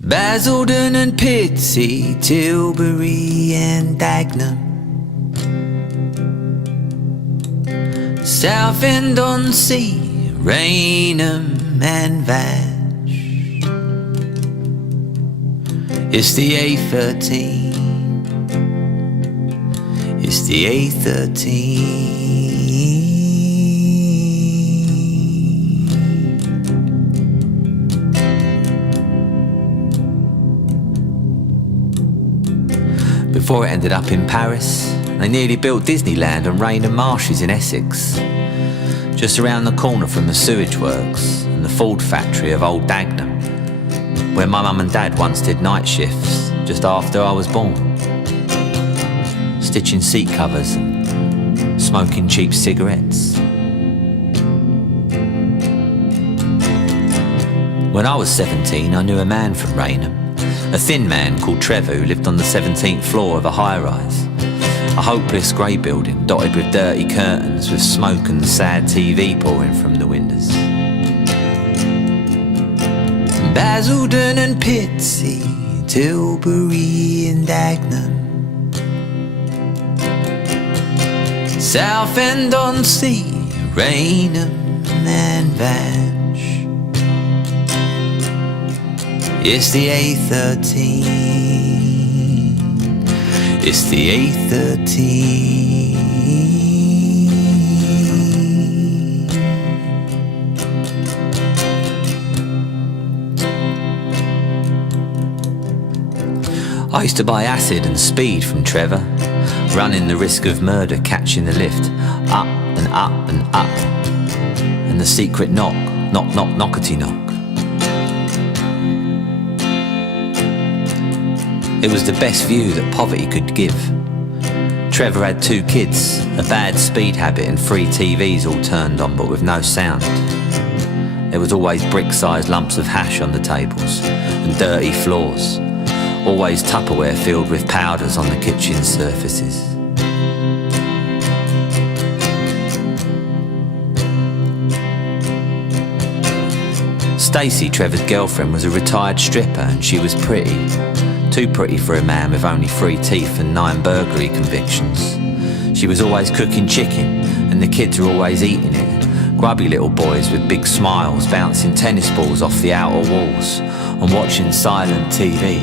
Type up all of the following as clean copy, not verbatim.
Basildon and Pitsea, Tilbury and Dagenham, Southend-on-Sea, Rainham and Vash. It's the A13, it's the A13. Before it ended up in Paris, they nearly built Disneyland and Rainham Marshes in Essex, just around the corner from the sewage works and the Ford factory of Old Dagenham, where my mum and dad once did night shifts just after I was born, stitching seat covers and smoking cheap cigarettes. When I was 17, I knew a man from Rainham, a thin man called Trevor who lived on the 17th floor of a high-rise, a hopeless grey building dotted with dirty curtains with smoke and sad TV pouring from the windows. Basildon and Pitsea, Tilbury and Dagenham, Southend-on-Sea, Rainham and Vash. It's the A13, it's the A13. I used to buy acid and speed from Trevor, running the risk of murder, catching the lift, up and up and up, and the secret knock, knock, knock, knockety knock. It was the best view that poverty could give. Trevor had 2 kids, a bad speed habit and 3 TVs all turned on but with no sound. There was always brick-sized lumps of hash on the tables and dirty floors, always Tupperware filled with powders on the kitchen surfaces. Stacey, Trevor's girlfriend, was a retired stripper and she was pretty. Too pretty for a man with only 3 teeth and 9 burglary convictions. She was always cooking chicken and the kids were always eating it. Grubby little boys with big smiles bouncing tennis balls off the outer walls and watching silent TV.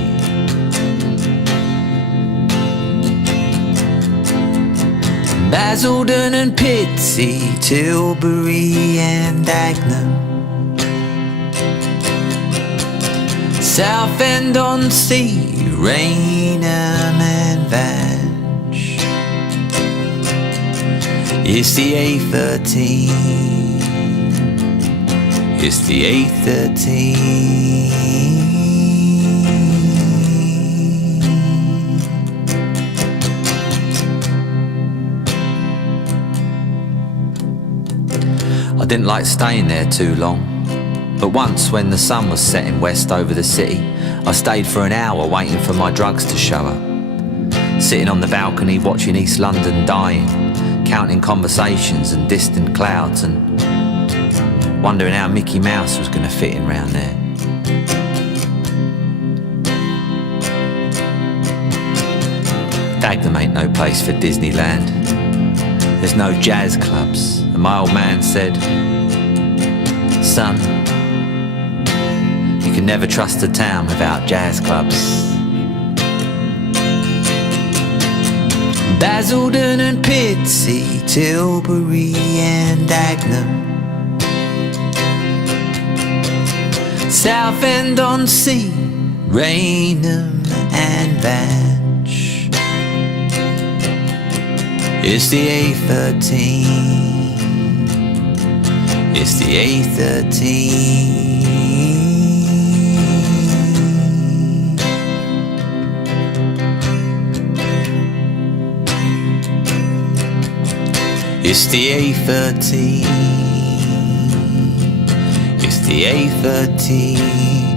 Basildon and Pitsea, Tilbury and Dagenham, Southend-on-Sea, Rainham and Vash. It's the A13, it's the A13. I didn't like staying there too long. But once, when the sun was setting west over the city, I stayed for an hour waiting for my drugs to show up. Sitting on the balcony watching East London dying, counting conversations and distant clouds and wondering how Mickey Mouse was going to fit in round there. Dagenham ain't no place for Disneyland. There's no jazz clubs, and my old man said, "Son, you can never trust a town without jazz clubs." Basildon and Pitsea, Tilbury and Dagenham, Southend-on-Sea, Rainham and Vash. It's the A13, it's the A13. It's the A13, it's the A13.